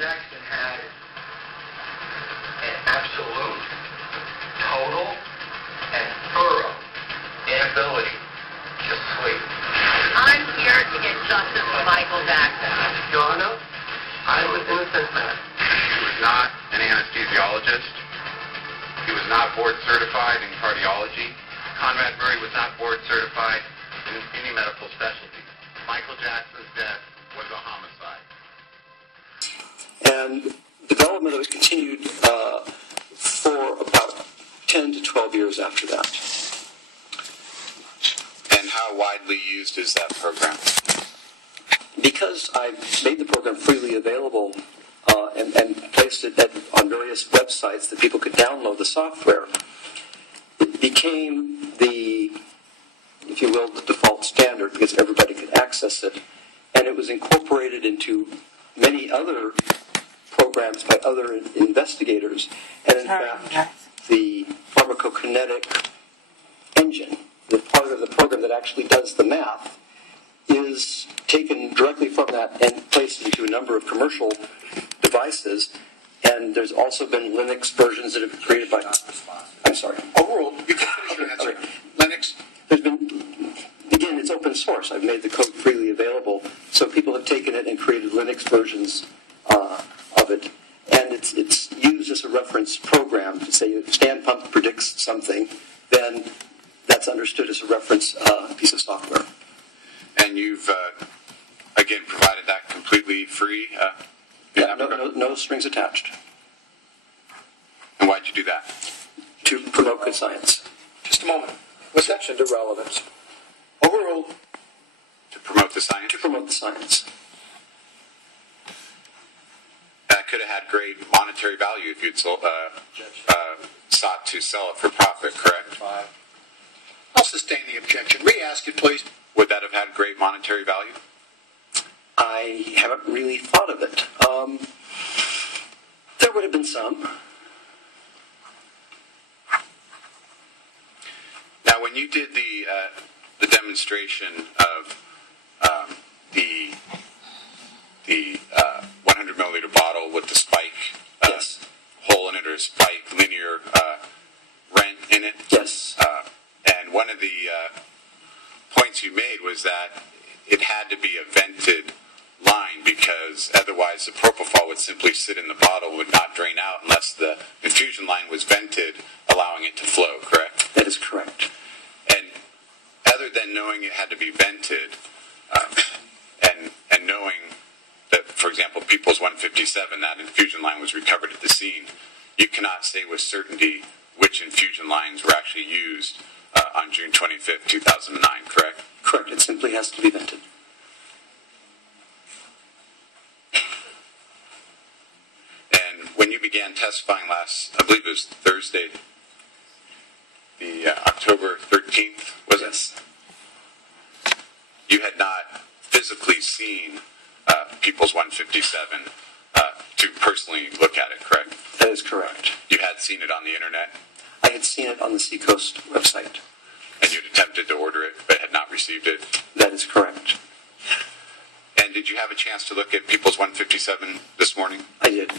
Jackson had an absolute, total, and thorough inability to sleep. I'm here to get justice for Michael Jackson. Your Honor, I am an innocent man. He was not an anesthesiologist. He was not board certified in cardiology. Conrad Murray was not board certified in any medical specialty. Michael Jackson's death was a homicide. And development of it continued for about 10 to 12 years after that. And how widely used is that program? Because I made the program freely available and placed it on various websites that people could download the software, it became the, if you will, the default standard because everybody could access it. And it was incorporated into many other programs by other investigators. And in fact, the pharmacokinetic engine, the part of the program that actually does the math, is taken directly from that and placed into a number of commercial devices. And there's also been Linux versions that have been created by... I'm sorry. Overall, you can finish your answer. Okay. Linux? There's been... Again, it's open source. I've made the code freely available. So people have taken it and created Linux versions of it. And it's used as a reference program to say if Stan Pump predicts something, then that's understood as a reference piece of software. And you've, again, provided that completely free? Yeah, no strings attached. And why'd you do that? To promote good science. Just a moment. What's that? To relevance. Overall, To promote the science? To promote the science. That could have had great monetary value if you'd sought to sell it for profit, correct? I'll sustain the objection. Re-ask it, please. Would that have had great monetary value? I haven't really thought of it. There would have been some. Now, when you did the demonstration of the 100 milliliter bottle with the spike Yes. hole in it, or spike linear rent in it, Yes. and one of the points you made was that it had to be a vented line because otherwise the propofol would simply sit in the bottle, would not drain out unless the infusion line was vented, allowing it to flow, correct? That is correct. And other than knowing it had to be vented, and knowing that, for example, People's 157, that infusion line was recovered at the scene, you cannot say with certainty which infusion lines were actually used on June 25th, 2009, correct? Correct. It simply has to be vented. And when you began testifying last, I believe it was Thursday, the October 13th, was it? You had not physically seen People's 157 to personally look at it, correct? That is correct. You had seen it on the internet, I had seen it on the Seacoast website. and you had attempted to order it, but had not received it. That is correct. And did you have a chance to look at People's 157 this morning? I did.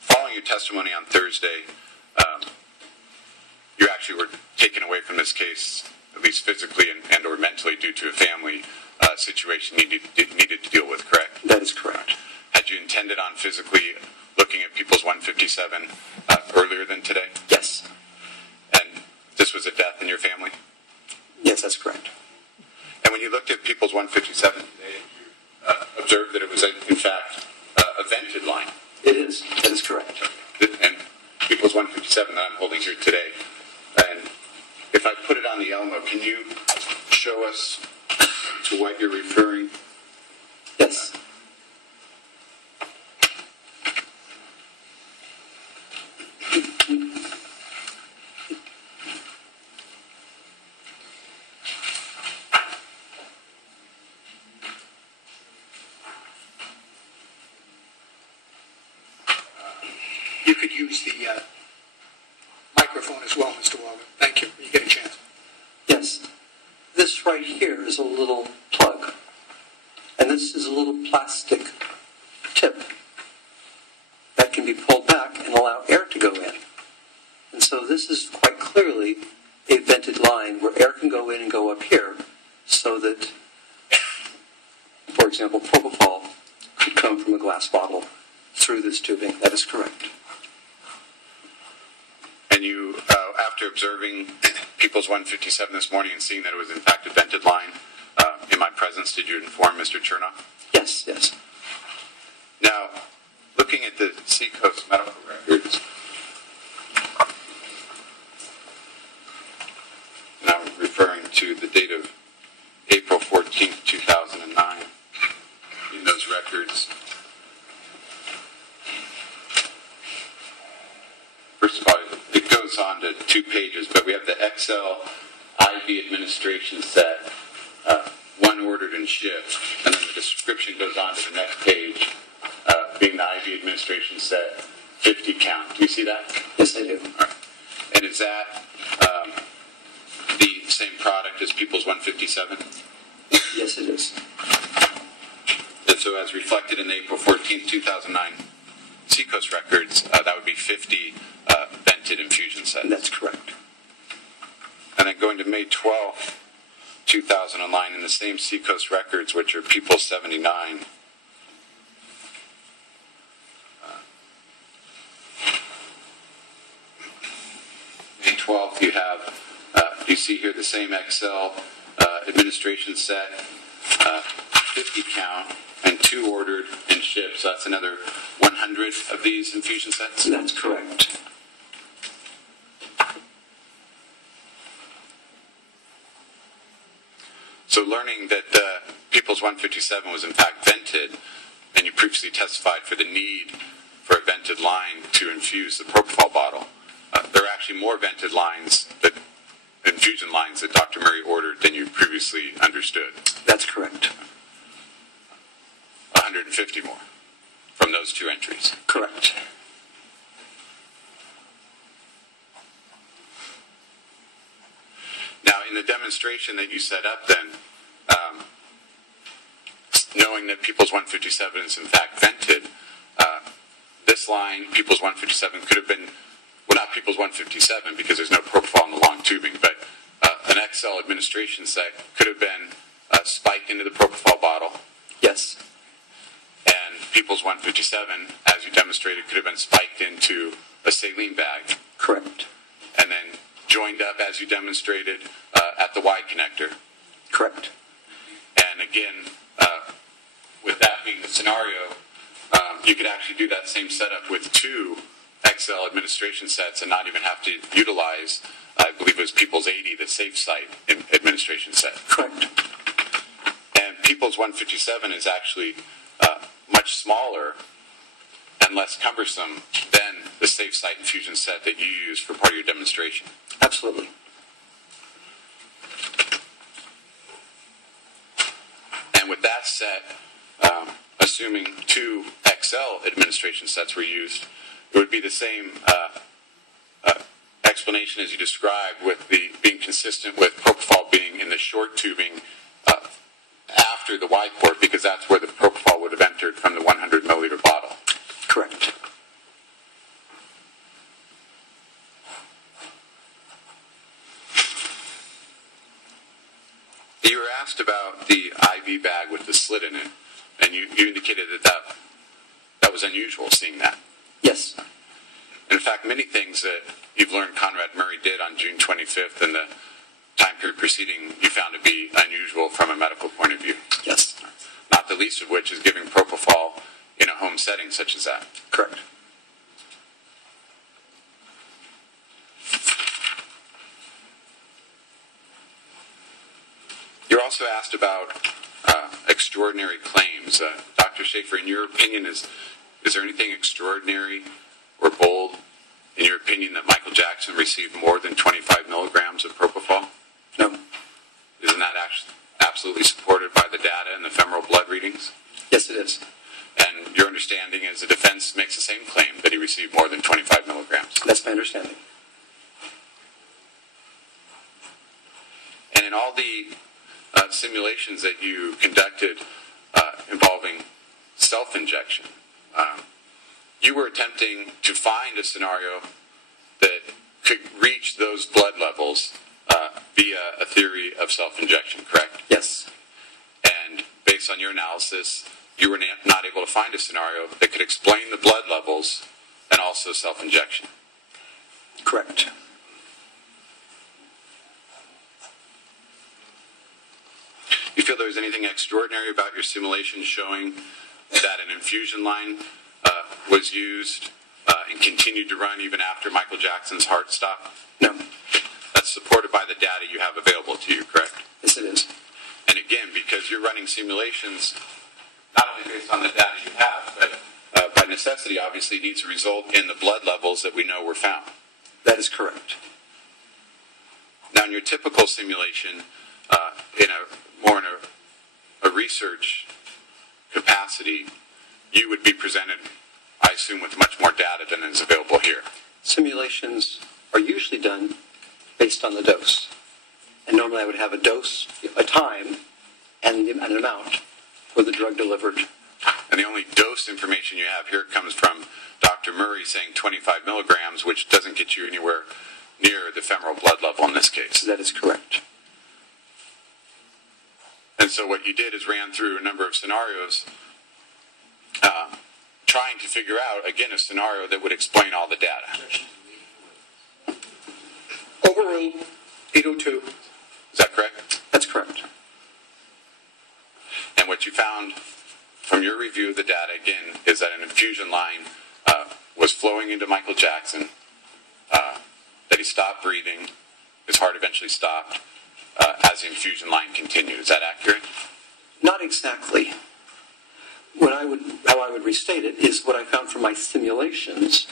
Following your testimony on Thursday, you actually were taken away from this case, at least physically and or mentally, due to a family situation you needed to deal with, correct? That is correct. Had you intended on physically looking at People's 157 earlier than today? Yes. And this was a death in your family? Yes, that's correct. And when you looked at People's 157 today, you observed that it was, in fact, a vented line. It is. That is correct. And People's 157 that I'm holding here today. And if I put it on the Elmo, can you show us to what you're referring? Yes. You could use the microphone as well, Mr. Walden. Thank you. You get a chance. Yes. This right here is a little plug. And this is a little plastic tip. That can be pulled back and allow air to go in. And so this is quite clearly a vented line where air can go in and go up here so that, for example, propofol could come from a glass bottle through this tubing. That is correct. And you, after observing People's 157 this morning and seeing that it was in fact a vented line, in my presence, did you inform Mr. Chernoff? Yes, yes. Now, looking at the Seacoast medical records, and I'm referring to the date of April 14th, 2009, in those records. First of all, it goes on to 2 pages, but we have the XL IV administration set, one ordered and shipped, and then the description goes on to the next page, being the IV administration set, 50 count. Do you see that? Yes, I do. All right. And is that the same product as People's 157? Yes, it is. And so as reflected in the April 14th, 2009 Seacoast records, that would be 50 vented infusion sets. That's correct. And then going to May 12th, 2009, in the same Seacoast records, which are People's 79, May 12th, you have, you see here the same XL administration set, 50 count, and 2 ordered and shipped. So that's another 100 of these infusion sets? That's correct. So learning that People's 157 was in fact vented, and you previously testified for the need for a vented line to infuse the propofol bottle, there are actually more vented lines, infusion lines that Dr. Murray ordered than you previously understood. That's correct. 150 more from those 2 entries. Correct. Now, in the demonstration that you set up then, knowing that People's 157 is in fact vented, this line, People's 157, could have been, well, not People's 157 because there's no propofol in the long tubing, but an XL administration set could have been spiked into the propofol bottle. Yes. And People's 157, as you demonstrated, could have been spiked into a saline bag. Correct. And then joined up, as you demonstrated, at the Y connector. Correct. And again, with that being the scenario, you could actually do that same setup with 2 XL administration sets and not even have to utilize, I believe it was People's 80, the safe site administration set. Correct. And People's 157 is actually much smaller and less cumbersome than the safe site infusion set that you use for part of your demonstration. Absolutely. And with that set, assuming 2 XL administration sets were used, it would be the same explanation as you described, with the being consistent with propofol being in the short tubing after the Y port, because that's where the propofol would have entered from the 100 milliliter bottle. Correct. You were asked about the IV bag with the slit in it, and you indicated that was unusual, seeing that. Yes. In fact, many things that you've learned Conrad Murray did on June 25th and the time period preceding you found to be unusual from a medical point of view. Yes. Not the least of which is giving propofol in a home setting such as that. Correct. You're also asked about extraordinary claims. Dr. Schaefer, in your opinion, is there anything extraordinary or bold in your opinion that Michael Jackson received more than 25 milligrams of propofol? No. Isn't that absolutely supported by the data and the femoral blood readings? Yes, it is. And your understanding is the defense makes the same claim that he received more than 25 milligrams? That's my understanding. And in all the simulations that you conducted involving self-injection, you were attempting to find a scenario that could reach those blood levels via a theory of self-injection, correct? Yes. And based on your analysis, you were not able to find a scenario that could explain the blood levels and also self-injection. Correct. You feel there was anything extraordinary about your simulation showing that an infusion line was used and continued to run even after Michael Jackson's heart stopped? No. That's supported by the data you have available to you, correct? Yes, it is. And again, because you're running simulations not only based on the data you have, but by necessity, obviously, needs to result in the blood levels that we know were found. That is correct. Now, in your typical simulation, in a research capacity, you would be presented, I assume, with much more data than is available here. Simulations are usually done based on the dose. And normally I would have a dose, a time, and an amount for the drug delivered. And the only dose information you have here comes from Dr. Murray saying 25 milligrams, which doesn't get you anywhere near the femoral blood level in this case. That is correct. And so what you did is ran through a number of scenarios, trying to figure out, again, a scenario that would explain all the data. Overruled, 802. Is that correct? That's correct. And what you found from your review of the data, again, is that an infusion line was flowing into Michael Jackson, that he stopped breathing, his heart eventually stopped, as the infusion line continued. Is that accurate? Not exactly. How I would restate it is what I found from my simulations.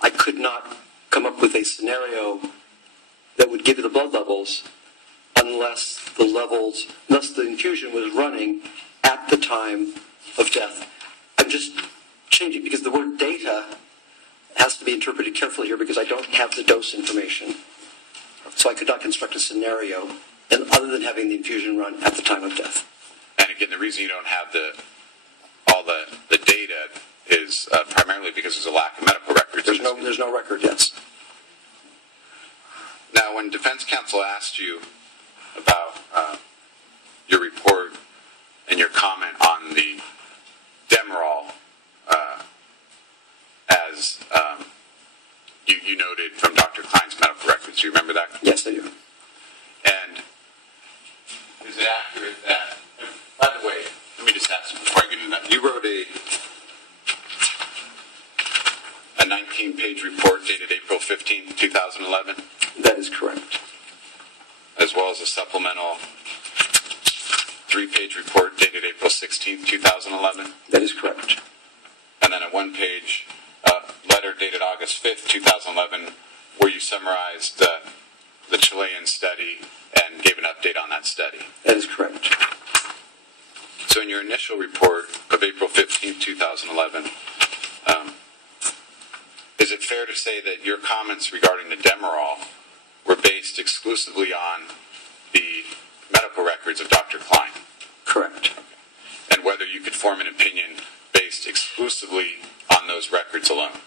I could not come up with a scenario that would give you the blood levels unless the infusion was running at the time of death. I'm just changing because the word data has to be interpreted carefully here because I don't have the dose information. So I could not construct a scenario other than having the infusion run at the time of death. And again, the reason you don't have all the data is primarily because there's a lack of medical records. There's no record, yes. Now, when defense counsel asked you about your report and your comment on the Demerol, as you noted from Dr. Klein's medical records, do you remember that? Yes, I do. And is it accurate that, by the way, let me just ask before I get into that, you wrote a 19-page report dated April 15, 2011? That is correct. As well as a supplemental 3-page report dated April 16, 2011? That is correct. And then a 1-page letter dated August 5th, 2011, where you summarized the Chilean study and gave an update on that study. That is correct. So in your initial report of April 15, 2011, is it fair to say that your comments regarding the Demerol were based exclusively on the medical records of Dr. Klein? Correct. And whether you could form an opinion based exclusively on those records alone?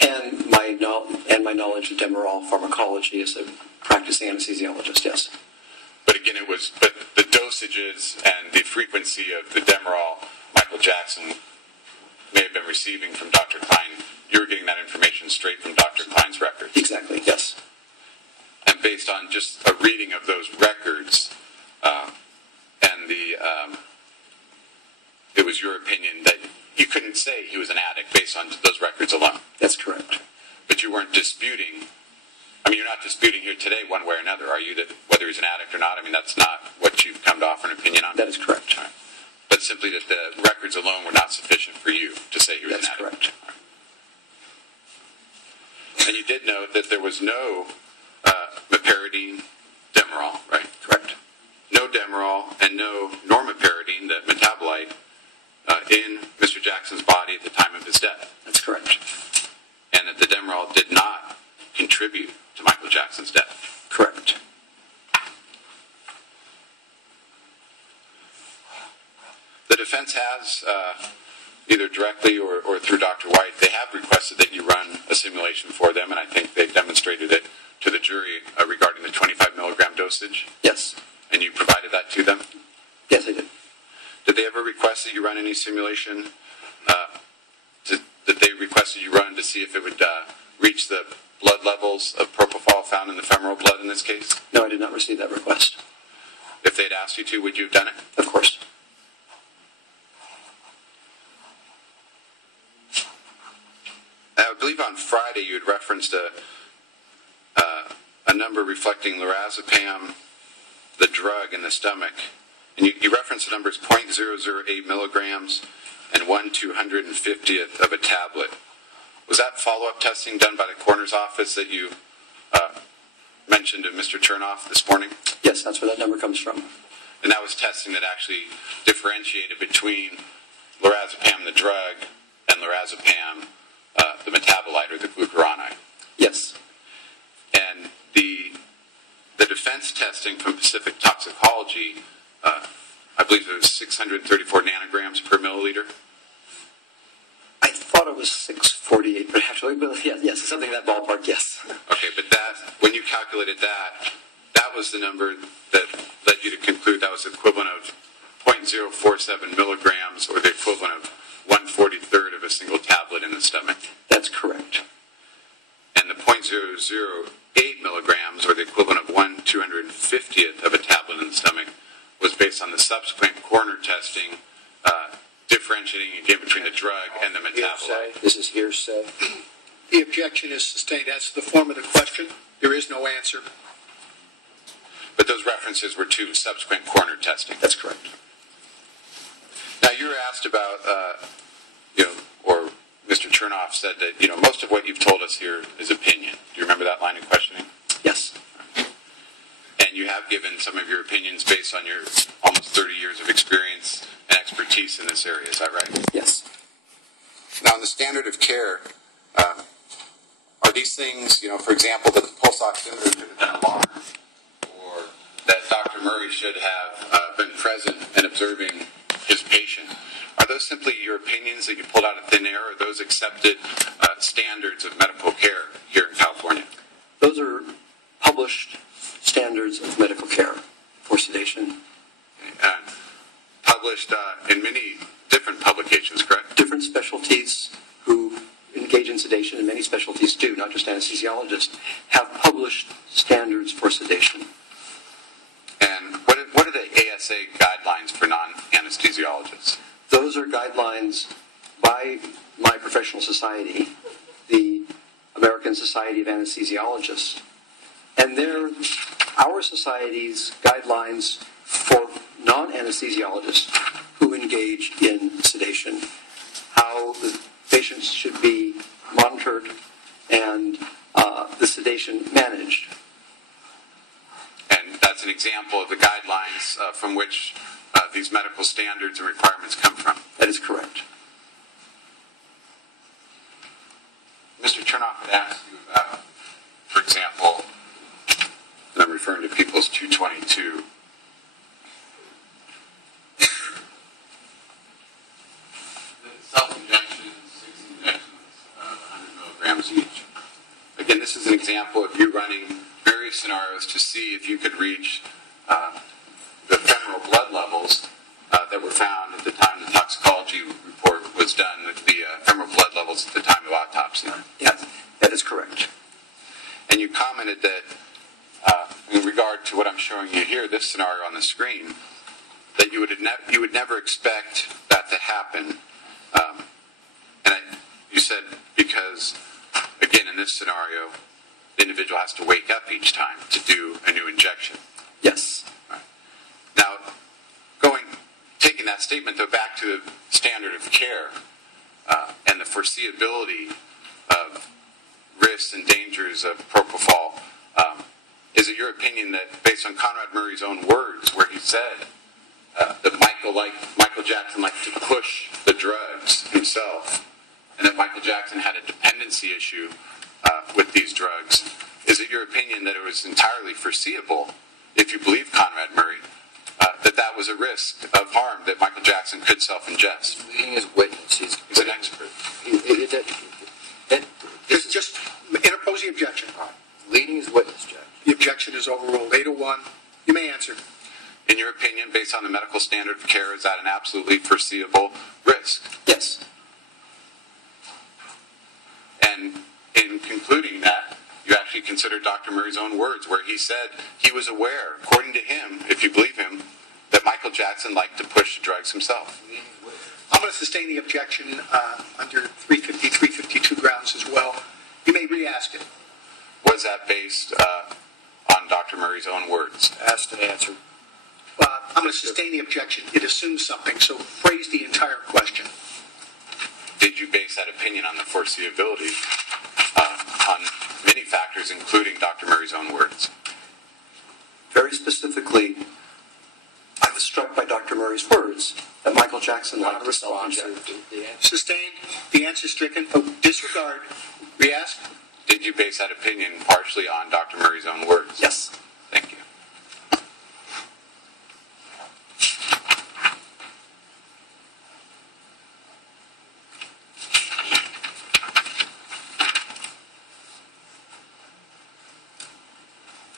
And my knowledge of Demerol pharmacology as a practicing anesthesiologist, yes. But again, but the dosages and the frequency of the Demerol Michael Jackson may have been receiving from Dr. Klein, you were getting that information straight from Dr. Klein's records? Exactly, yes. And based on just a reading of those records, and it was your opinion that you couldn't say he was an addict based on those records alone? That's correct. But you weren't disputing, you're not disputing here today one way or another, are you, that whether he's an addict or not? That's not what you've come to offer an opinion on? That is correct. Right. But simply that the records alone were not sufficient for you to say he was an addict? That's correct. Right. And you did note that there was no meperidine Demerol, right? Correct. No Demerol and no normeperidine, the metabolite, in Mr. Jackson's body at the time of his death. That's correct. And that the Demerol did not contribute to Michael Jackson's death. Correct. The defense has either directly or through Dr. White, they have requested that you run a simulation for them, and I think they demonstrated it to the jury regarding the 25 milligram dosage. Yes. And you provided that to them? Yes, I did. Did they ever request that you run any simulation? That they requested you run to see if it would reach the blood levels of propofol found in the femoral blood in this case? No, I did not receive that request. If they'd asked you to, would you have done it? Of course. I believe on Friday you had referenced a number reflecting lorazepam, the drug in the stomach, and you referenced the numbers 0.008 milligrams and 1/250th of a tablet. Was that follow-up testing done by the coroner's office that you mentioned to Mr. Chernoff this morning? Yes, that's where that number comes from. And that was testing that actually differentiated between lorazepam, the drug, and lorazepam, the metabolite or the glucuronide. Yes. And the defense testing from Pacific Toxicology, I believe it was 634 nanograms per milliliter. I thought it was 648, but actually, yes, something in that ballpark, yes. Okay, but when you calculated that was the number that led you to conclude that was the equivalent of 0.047 milligrams, or the equivalent of 1/43rd of a single tablet in the stomach. That's correct. And the 0.008 milligrams, or the equivalent of 1/250th of a tablet in the stomach, was based on the subsequent coroner testing, differentiating again between the drug and the metabolite. This is hearsay. The objection is sustained. That's the form of the question. There is no answer. But those references were to subsequent coroner testing. That's correct. Now, you were asked about, or Mr. Chernoff said that, most of what you've told us here is opinion. Do you remember that line of questioning? Yes. And you have given some of your opinions based on your almost 30 years of experience and expertise in this area. Is that right? Yes. Now, in the standard of care, are these things, for example, that the pulse oximeter should have been alarmed, or that Dr. Murray should have been present and observing his patient? Are those simply your opinions that you pulled out of thin air, or are those accepted standards of medical care here in California? Those are published standards of medical care for sedation. Published in many different publications, correct? Different specialties who engage in sedation, and many specialties do, not just anesthesiologists, have published standards for sedation. And what are the ASA guidelines for non-anesthesiologists? Those are guidelines by my professional society, the American Society of Anesthesiologists. And they're our society's guidelines for non-anesthesiologists who engage in sedation, how the patients should be monitored and the sedation managed. And that's an example of the guidelines from which these medical standards and requirements come from. That is correct. Mr. Chernoff had asked you about, for example, and I'm referring to People's 222. Self-injections, 6 injections, 100 milligrams each. Again, this is an example of you running various scenarios to see if you could reach the femoral blood levels that were found at the time the toxicology report was done, the femoral blood levels at the time of autopsy. Yes, that is correct. And you commented that, in regard to what I'm showing you here, this scenario on the screen, that you would never expect that to happen. You said because, again, in this scenario, the individual has to wake up each time to do a new injection. Yes. Right. Now, taking that statement, though, back to the standard of care and the foreseeability of risks and dangers of propofol, is it your opinion that, based on Conrad Murray's own words, where he said that Michael Jackson liked to push the drugs himself, and that Michael Jackson had a dependency issue with these drugs, is it your opinion that it was entirely foreseeable, if you believe Conrad Murray, that was a risk of harm that Michael Jackson could self-ingest. Leading his witness. He's an expert. Just interpose the objection. Leading his witness, Judge. The objection is overruled. 801. You may answer. In your opinion, based on the medical standard of care, is that an absolutely foreseeable risk? Yes. And in concluding that, you actually consider Dr. Murray's own words, where he said he was aware, according to him, if you believe him, that Michael Jackson liked to push the drugs himself. I'm going to sustain the objection under 350, 352 grounds as well. You may re-ask it. Was that based on Dr. Murray's own words? Asked and answered. I'm going to sustain the objection. It assumes something, so phrase the entire question. Did you base that opinion on the foreseeability on many factors, including Dr. Murray's own words? Very specifically, I was struck by Dr. Murray's words that Michael Jackson liked to self-inject. Sustained. The answer stricken. Oh, disregard. Re-ask. Did you base that opinion partially on Dr. Murray's own words? Yes. Thank you.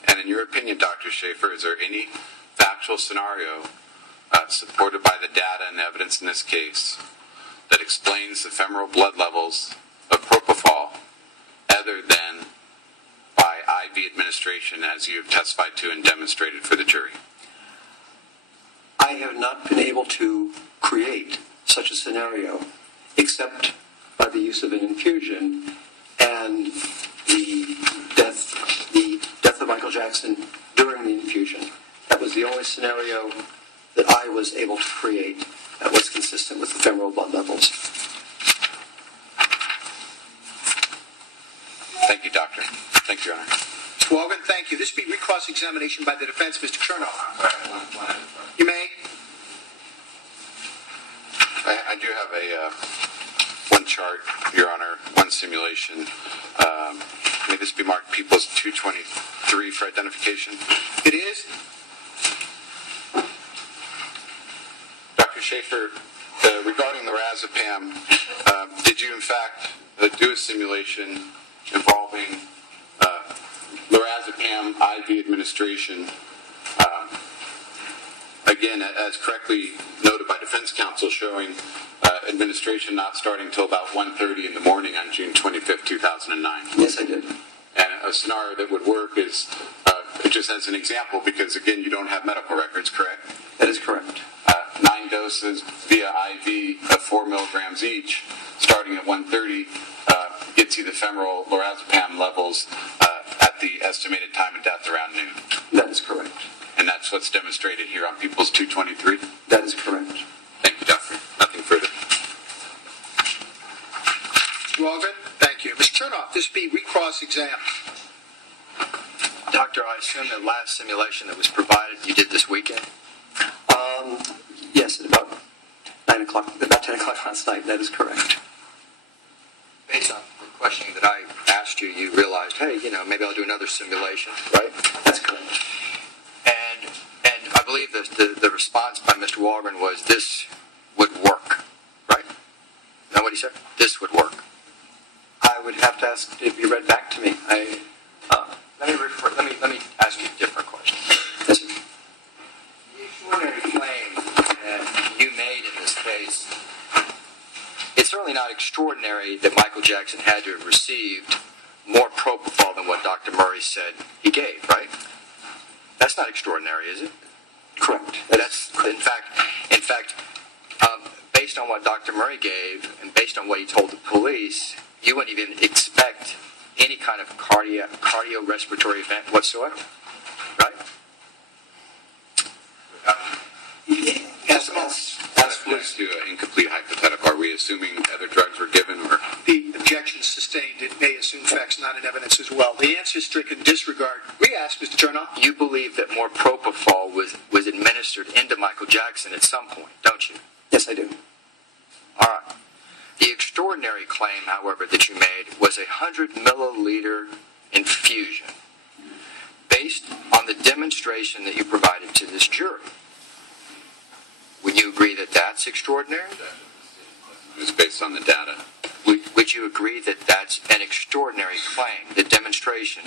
And in your opinion, Dr. Schaefer, is there any factual scenario supported by the data and evidence in this case that explains the femoral blood levels of propofol other than by IV administration, as you have testified to and demonstrated for the jury? I have not been able to create such a scenario except by the use of an infusion and the death of Michael Jackson during the infusion. That was the only scenario that I was able to create that was consistent with the femoral blood levels. Thank you, Doctor. Thank you, Your Honor. Mr. Walgren, thank you. This be recross-examination by the defense. Mr. Chernoff. You may. I do have one chart, Your Honor, one simulation. May this be marked People's 223 for identification? It is. Dr. Schaefer, regarding lorazepam, did you in fact do a simulation involving lorazepam IV administration? Again, as correctly noted by defense counsel, showing administration not starting until about 1:30 in the morning on June 25th, 2009. Yes, I did. And a scenario that would work is, just as an example, because again, you don't have medical records, correct? That is correct. 9 doses via IV of 4 milligrams each, starting at 1:30, gets you the femoral lorazepam levels at the estimated time of death around noon. That is correct. And that's what's demonstrated here on People's 223? That is correct. Thank you, Doctor. Nothing further. Mr. Walgren, thank you. Mr. Chernoff, this be recross-exam. Doctor, I assume the last simulation that was provided you did this weekend? Yes, at about 9 o'clock, about 10 o'clock last night. That is correct. Based on the questioning that I asked you, you realized, hey, maybe I'll do another simulation, right? That's correct. And I believe the response by Mr. Walgren was this would work, right? Is that what he said? This would work. I would have to ask it to be read back to me. Let me ask you a different question. Yes, sir. The extraordinary claim that you made in this case, it's certainly not extraordinary that Michael Jackson had to have received more propofol than what Dr. Murray said he gave, right? That's not extraordinary, is it? Correct. That's in fact, based on what Dr. Murray gave and based on what he told the police, you wouldn't even expect any kind of cardiorespiratory event whatsoever, right? As to an incomplete hypothetical, are we assuming other drugs were given, or? The objection is sustained. It may assume facts not in evidence as well. The answer is stricken disregard. Re-ask, Mr. Chernoff. You believe that more propofol was administered into Michael Jackson at some point, don't you? Yes, I do. All right. The extraordinary claim, however, that you made was 100 milliliter infusion based on the demonstration that you provided to this jury. Would you agree that that's extraordinary? It was based on the data. Would you agree that that's an extraordinary claim, the demonstration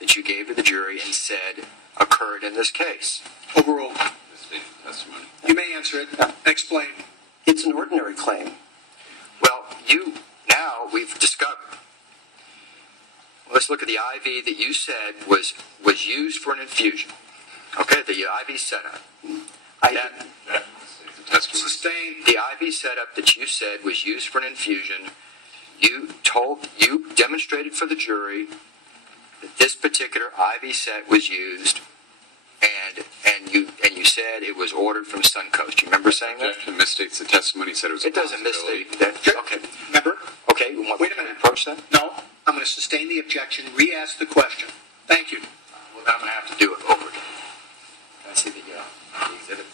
that you gave to the jury and said occurred in this case? Overruled. The state testimony. You may answer it. Explain. It's an ordinary claim. Well, now we've discovered. Let's look at the IV that you said was used for an infusion. Okay, the IV setup. The testimony. Sustained. The IV setup that you said was used for an infusion. You demonstrated for the jury that this particular IV set was used, and you said it was ordered from Suncoast. You remember saying that? Objection misstates the testimony. Said it was. It doesn't misstate that. Okay. Remember? Okay. You want Wait a me to minute. approach that? No. I'm going to sustain the objection. Re-ask the question. Thank you. Well, then I'm going to have to do it over again. Can I see the exhibit?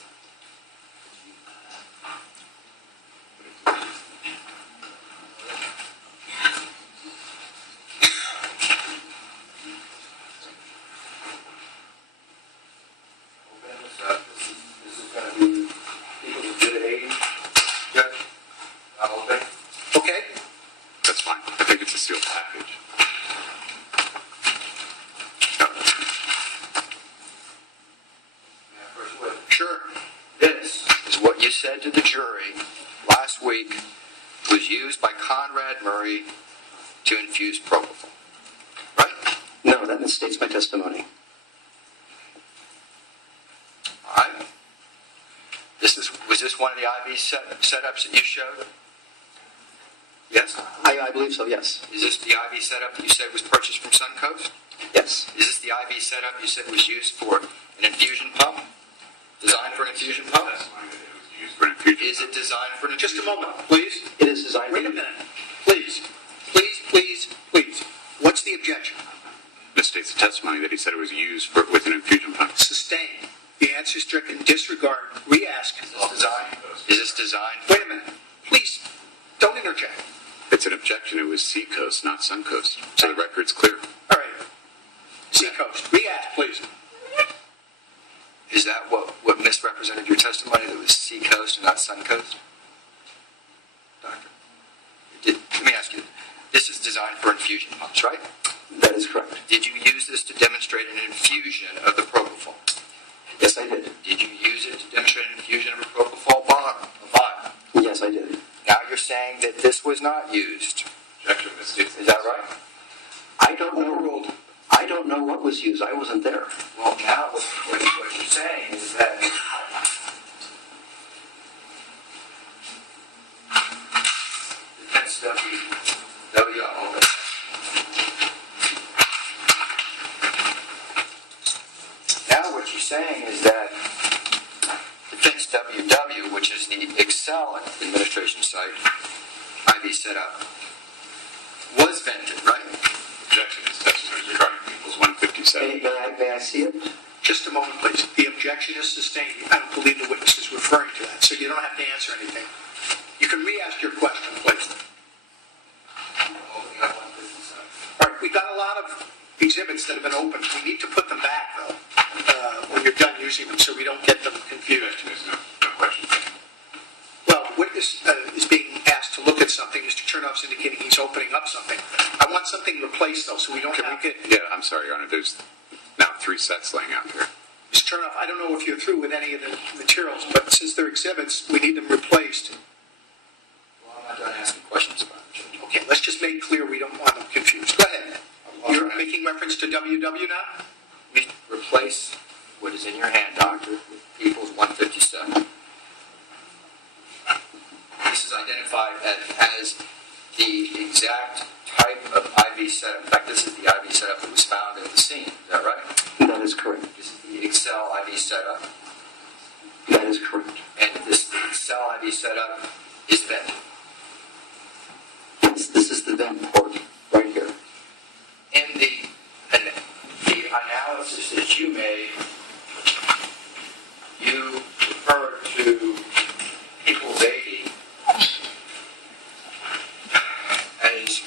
Open this up. This is going to be People's Exhibit 80. Good. I'm open. Okay? That's fine. I think it's a sealed package. No, that's fine. First witness. Sure. This is what you said to the jury last week was used by Conrad Murray to infuse propofol. Right? No, that misstates my testimony. All right. Was this one of the IV setups that you showed? Yes? I believe so, yes. Is this the IV setup that you said was purchased from Suncoast? Yes. Is this the IV setup you said was used for an infusion pump? Designed for an infusion pump? Testimony that it was used for an infusion. Is it designed for an Just a infusion moment, pump? please. It is designed. Wait a minute. Please. Please, please, please. What's the objection? Misstates the testimony that he said it was used with an infusion pump. Sustained. The answer is stricken. Disregard. Re-ask. Is this designed? Wait a minute. Please. Don't interject. It's an objection. It was Seacoast, not Suncoast. So the record's clear. All right. Seacoast. Re-ask, please. Is that what misrepresented your testimony, that it was Seacoast and not Suncoast? Doctor? Let me ask you, this is designed for infusion pumps, right? That is correct. Did you use this to demonstrate an infusion of the propofol? Yes, I did. Did you use it to demonstrate an infusion of a propofol vial? Yes, I did. Now you're saying that this was not used. Objection misstates. Is that right? I don't know. I don't know what was used. I wasn't there. Well, now what you're saying is that defense WO. Now what you're saying is that defense WW, which is the Excel administration site, IV setup, was vented, right? Objection is testimony regarding People's 157. May I see it? Just a moment, please. The objection is sustained. I don't believe the witness is referring to that, so you don't have to answer anything. You can re-ask your question, please. All right, we've got a lot of exhibits that have been opened. We need to put them back, though, when you're done using them, so we don't get them confused. Objection is no question. Well, witness is being asked to look at something. Mr. Chernoff's indicating he's opening up something. I want something replaced, though, so we don't have to... Yeah, I'm sorry, Your Honor. There's now 3 sets laying out here. Mr. Chernoff, I don't know if you're through with any of the materials, but since they're exhibits, we need them replaced. Well, I'm not done asking questions about it, Judge. Okay, let's just make clear we don't want them confused. Go ahead. You're making reference to WW now? We replace what is in your hand, Doctor, with People's 157. This is identified as the exact type of IV setup. In fact, this is the IV setup that was found at the scene. Is that right? That is correct. This is the Excel IV setup. That is correct. And this Excel IV setup is vented. Yes, this is the vent port right here. In the analysis that you made, you referred to People's 80 as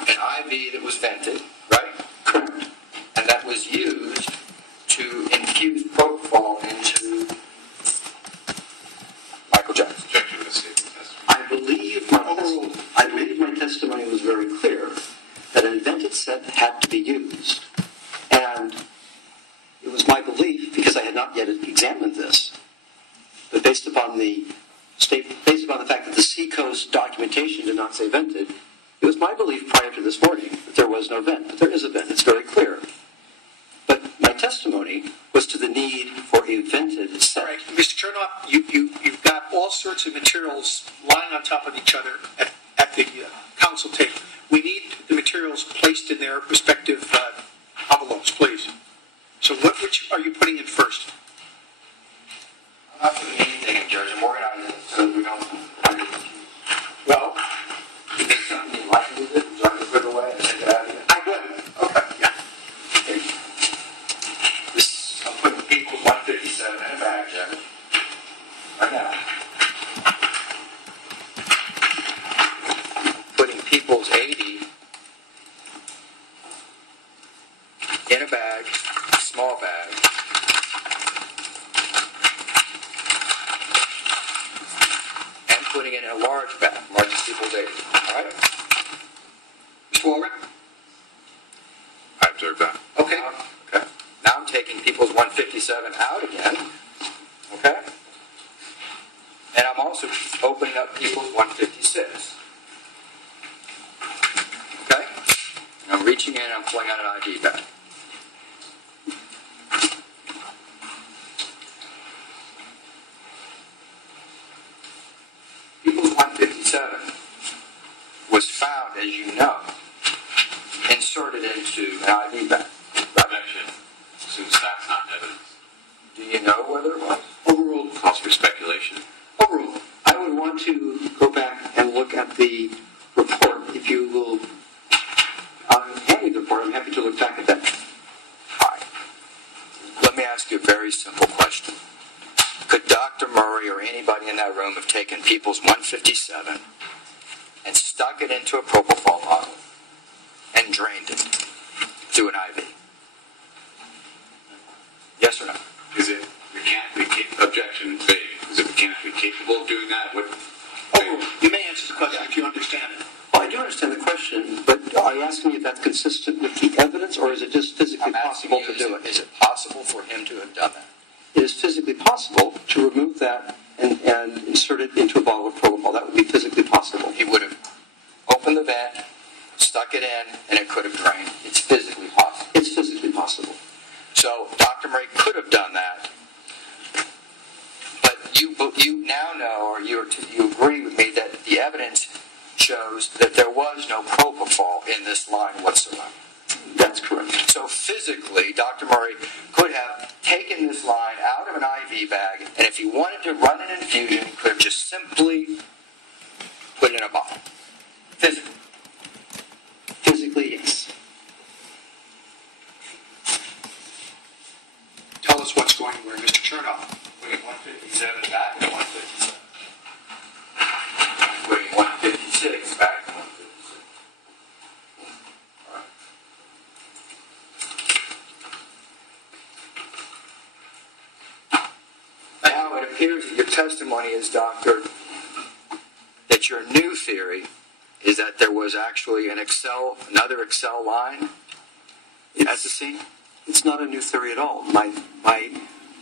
an IV that was vented set had to be used. And it was my belief, because I had not yet examined this, but based upon the fact that the Seacoast documentation did not say vented, it was my belief prior to this morning that there was no vent. But there is a vent. It's very clear. But my testimony was to the need for a vented set. All right, Mr. Chernoff, you've got all sorts of materials lying on top of each other at the council table. We need the materials placed in their respective envelopes, please. So which are you putting in first? I'm not putting anything in, Judge. I'm organizing it so we don't. Well, Is there something you'd like me to do? So I can put it away and take it out of here? I would. Okay, yeah. I'm putting People's 157 in a bag, Judge. Right now. Putting People's 80 in a bag, small bag. And putting it in a large bag, marked as People's 80. All right? Mr. Walren? I observed that. Okay. Okay. Now I'm taking People's 157 out again. Okay? And I'm also opening up People's 156. Okay? And I'm reaching in and I'm pulling out an ID bag. People's 157 was found, as you know, inserted into an ID bag. Objection. Since that's not evidence. Do you know whether it was? Overruled. Calls for speculation. Overruled. I would want to go back and look at the report. If you will hand me the report, I'm happy to look back at that. All right. Let me ask you a very simple question. Could Dr. Murray or anybody in that room have taken People's 157 and stuck it into a propofol bottle and drained it through an IV? Yes or no? Is it mechanically objection vague? Is it mechanically capable of doing that? What? Overruled. You may answer the question if you understand it. Well, I do understand the question, but are you asking me if that's consistent with the evidence, or is it just physically I'm asking possible you, to do it? is it possible for him to have done that? It is physically possible to remove that and insert it into a bottle of propofol. That would be physically possible. He would have opened the vent, stuck it in, and it could have drained. It's physically possible. It's physically possible. So Dr. Murray could have done that, but you now know, or you agree with me, that the evidence shows that there was no propofol in this line whatsoever. That's correct. So physically, Dr. Murray could have taken this line out of an IV bag, and if he wanted to run an infusion, he could have just simply put it in a bottle. Physically. Physically, yes. Tell us what's going where, Mr. Chernoff. Putting 157 back to 157. Putting 156 back to 156. All right. Now it appears that your testimony is, Doctor, that your new theory is that there was actually another Excel line at the scene? It's not a new theory at all. My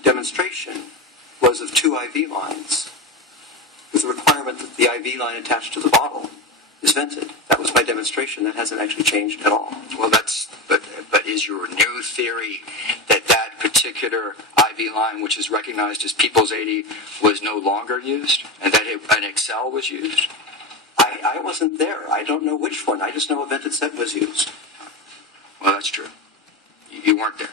demonstration was of two IV lines with the requirement that the IV line attached to the bottle is vented. That was my demonstration. That hasn't actually changed at all. Well, but is your new theory that that particular IV line, which is recognized as People's 80, was no longer used, and that an Excel was used? I wasn't there. I don't know which one. I just know a vented set was used. Well, that's true. You weren't there.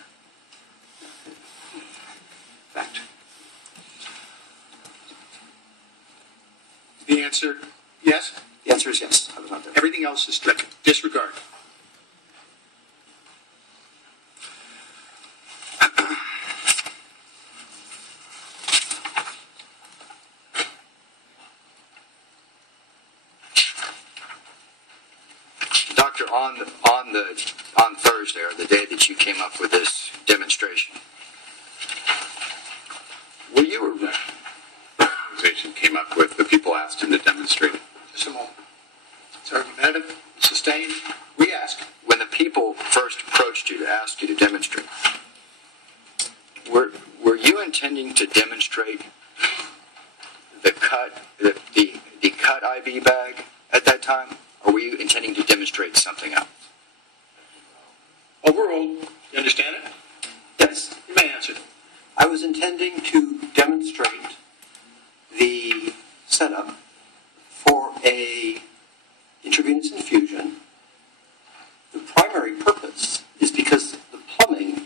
Fact. The answer, yes? The answer is yes. I was not there. Everything else is stricken. Disregard. Doctor, on Thursday, or the day that you came up with this demonstration, were you around? Organization came up with, the people asked him to demonstrate it. Just a moment. It's argumentative, sustained. We ask. When the people first approached you to ask you to demonstrate, were you intending to demonstrate the cut IV bag at that time, or were you intending to demonstrate something else? Overruled. You understand it? Yes. You may answer. I was intending to demonstrate the setup for a intravenous infusion. The primary purpose is because the plumbing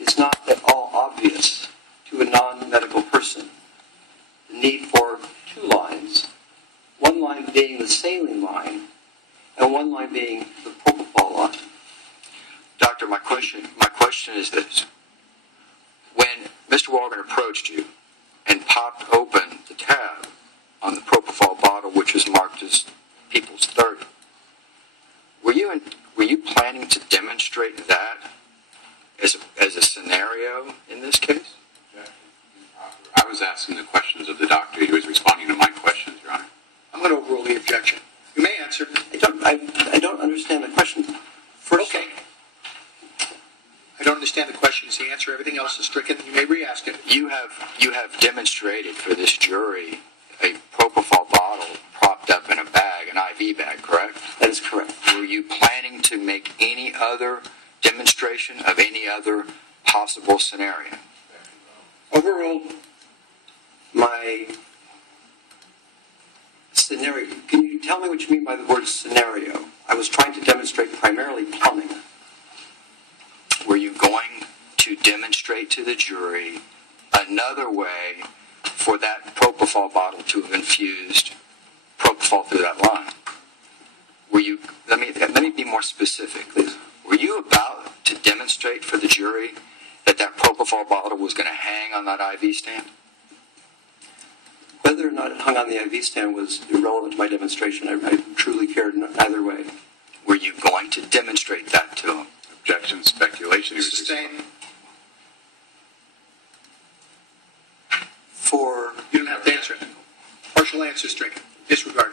is not at all obvious to a non-medical person. The need for two lines, one line being the saline line, and one line being the propofol line. Doctor, my question is this. When Mr. Walgren approached you and popped open the tab on the propofol bottle, which was marked as People's 30, were you planning to demonstrate that as a scenario in this case? I was asking the questions of the doctor. He was responding to my questions, Your Honor. I'm going to overrule the objection. You may answer. I don't understand the question. First, Okay. I don't understand the question. Is the answer everything else is stricken? You may re-ask it. You have demonstrated for this jury a propofol bottle propped up in a bag, an IV bag, correct? that is correct. Were you planning to make any other demonstration of any other possible scenario? Overruled. My scenario, can you tell me what you mean by the word scenario? I was trying to demonstrate primarily plumbing. Were you going to demonstrate to the jury another way for that propofol bottle to have infused propofol through that line? Were you? Let me be more specific. Were you about to demonstrate for the jury that propofol bottle was going to hang on that IV stand? Whether or not it hung on the IV stand was irrelevant to my demonstration. I truly cared neither way. Were you going to demonstrate that to them? Objection, speculation. Sustained. For You don't have to answer it. Partial answer stricken. Disregard.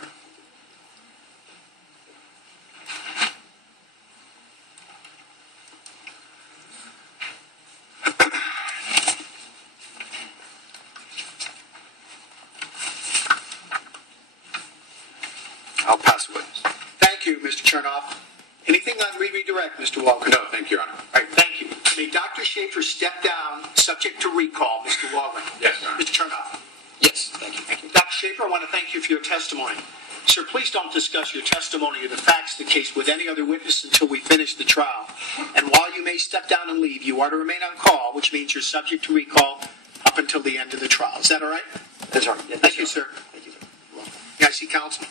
I'll pass the witness. Thank you, Mr. Chernoff. Anything on redirect, Mr. Walker? No, thank you, Your Honor. All right, thank you. May Dr. Schaefer step down, subject to recall, Mr. Walgren? Yes, Your Honor. Mr. Chernoff. Yes, thank you. Thank you. Dr. Schaefer, I want to thank you for your testimony. Sir, please don't discuss your testimony or the facts of the case with any other witness until we finish the trial. And while you may step down and leave, you are to remain on call, which means you're subject to recall up until the end of the trial. Is that all right? that's all right. Yeah, Thank you, sir. Thank you, sir. May I see counsel?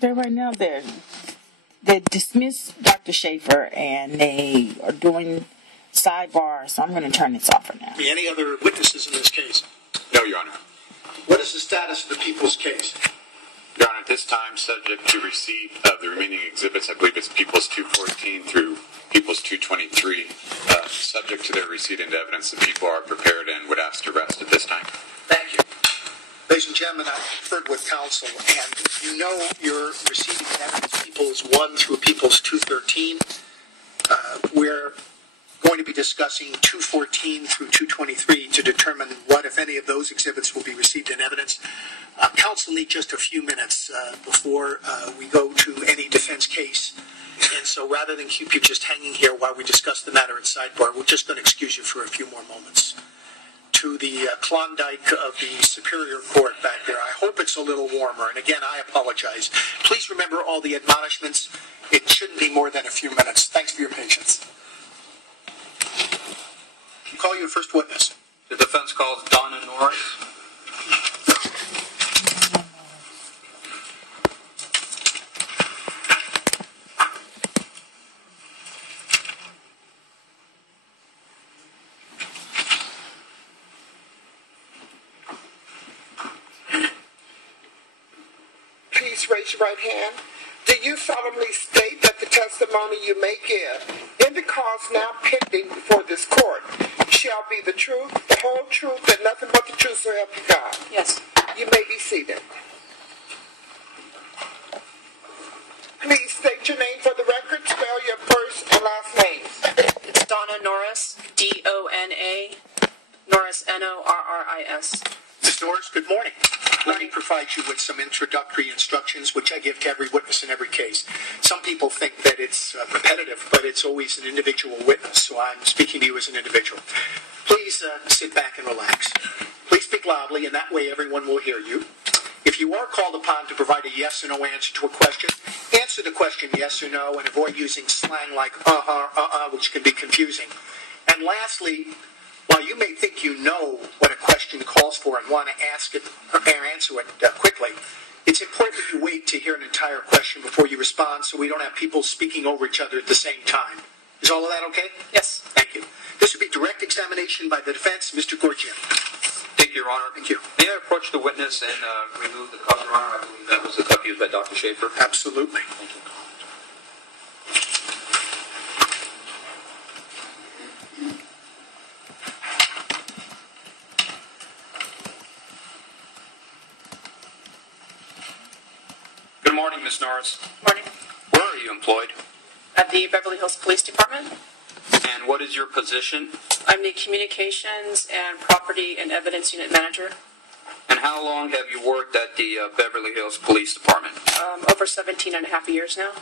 there right now. They dismissed Dr. Schaefer and they are doing sidebar. So I'm going to turn this off for now. Any other witnesses in this case? No, Your Honor. What is the status of the people's case? Your Honor, at this time, subject to receipt of the remaining exhibits, I believe it's People's 214 through People's 223, subject to their receipt into evidence, the people are prepared and would ask to rest at this time. Thank you. Ladies and gentlemen, I've conferred with counsel, and you know you're receiving evidence People's 1 through People's 213. We're going to be discussing 214 through 223 to determine what, if any, of those exhibits will be received in evidence. Counsel need just a few minutes before we go to any defense case. And so rather than keep you just hanging here while we discuss the matter at sidebar, we're just going to excuse you for a few more moments. To the Klondike of the Superior Court back there, I hope it's a little warmer. And again, I apologize. Please remember all the admonishments. It shouldn't be more than a few minutes. Thanks for your patience. I'll call you a first witness. The defense calls Donna Norris. Please raise your right hand. Do you solemnly state that the testimony you may give in the cause now pending before this court shall be the truth, the whole truth, and nothing but the truth, so help you God? Yes. You may be seated. Please state your name for the record. Spell your first and last names. It's Donna Norris, D-O-N-A, Norris, N-O-R-R-I-S. Ms. Norris, good morning. Let me provide you with some introductory instructions, which I give to every witness in every case. Some people think that it's repetitive, but it's always an individual witness, so I'm speaking to you as an individual. Please sit back and relax. Please speak loudly, and that way everyone will hear you. If you are called upon to provide a yes or no answer to a question, answer the question yes or no, and avoid using slang like which can be confusing. And lastly, while you may think you know what a question calls for and want to ask it or answer it quickly, it's important that you wait to hear an entire question before you respond so we don't have people speaking over each other at the same time. Is all of that okay? Yes. Thank you. This will be direct examination by the defense. Mr. Gorgian. Thank you, Your Honor. Thank you. May I approach the witness and remove the cuff, Your Honor? I believe that was the cuff used by Dr. Schaefer. Absolutely. Thank you. Good morning, Ms. Norris. Morning. Where are you employed? At the Beverly Hills Police Department. And what is your position? I'm the Communications and Property and Evidence Unit Manager. And how long have you worked at the Beverly Hills Police Department? Over 17 and a half years now.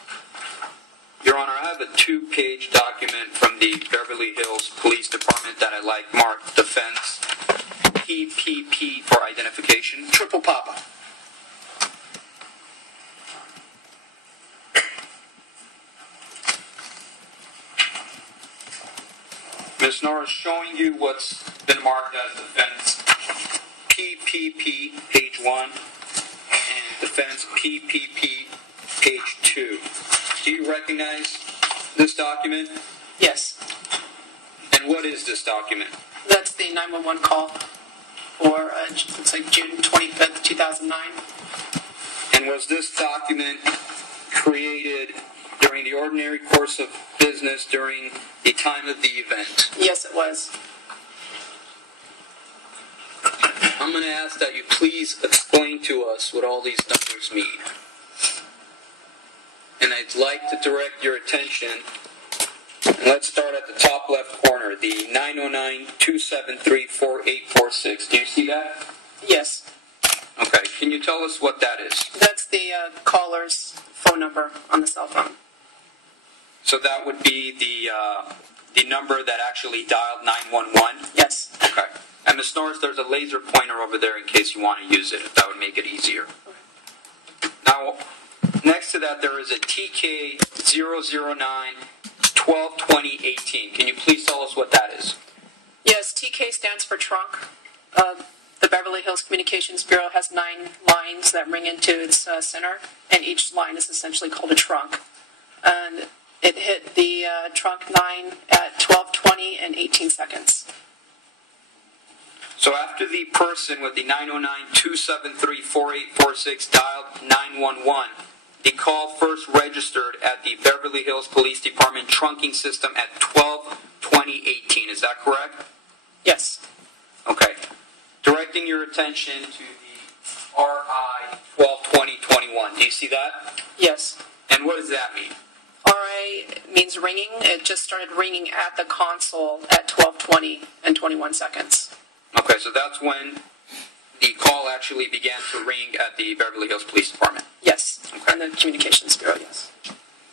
Your Honor, I have a 2-page document from the Beverly Hills Police Department that I like marked Defense PPP for identification. Triple Papa. Ms. Norris, showing you what's been marked as Defense PPP, page 1, and Defense PPP, page 2. Do you recognize this document? Yes. And what is this document? That's the 911 call for, looks like June 25th, 2009. And was this document created during the ordinary course of business during the time of the event? Yes, it was. I'm going to ask that you please explain to us what all these numbers mean. And I'd like to direct your attention, and let's start at the top left corner, the 909-273-4846. Do you see that? Yes. Okay, can you tell us what that is? That's the caller's phone number on the cell phone. So that would be the number that actually dialed 911? Yes. Okay. And Ms. Norris, there's a laser pointer over there in case you want to use it, if that would make it easier. Now, next to that, there is a TK009-1220-18. Can you please tell us what that is? Yes, TK stands for trunk. The Beverly Hills Communications Bureau has 9 lines that ring into its center, and each line is essentially called a trunk. And it hit the trunk 9 at 12:20 and 18 seconds. So after the person with the 909-273-4846 dialed 911, the call first registered at the Beverly Hills Police Department trunking system at 12:20:18. Is that correct? Yes. Okay. Directing your attention to the RI 12:20:21. Do you see that? Yes. And what does that mean? RA means ringing. It just started ringing at the console at 12:20 and 21 seconds. Okay, so that's when the call actually began to ring at the Beverly Hills Police Department. Yes. Okay. And the Communications Bureau, yes.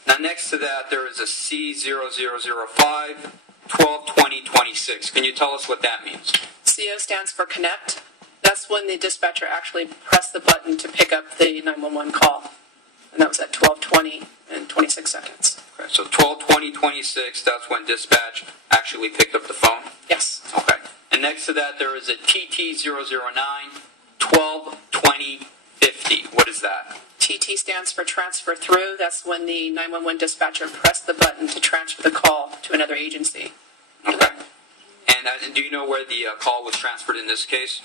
Now next to that there is a C0005 12:20:26. Can you tell us what that means? CO stands for connect. That's when the dispatcher actually pressed the button to pick up the 911 call. And that was at 12:20 and 26 seconds. Okay, so 12:20:26, that's when dispatch actually picked up the phone? Yes. Okay. And next to that there is a TT009 12:20:50. What is that? TT stands for transfer through. That's when the 911 dispatcher pressed the button to transfer the call to another agency. Okay. And do you know where the call was transferred in this case?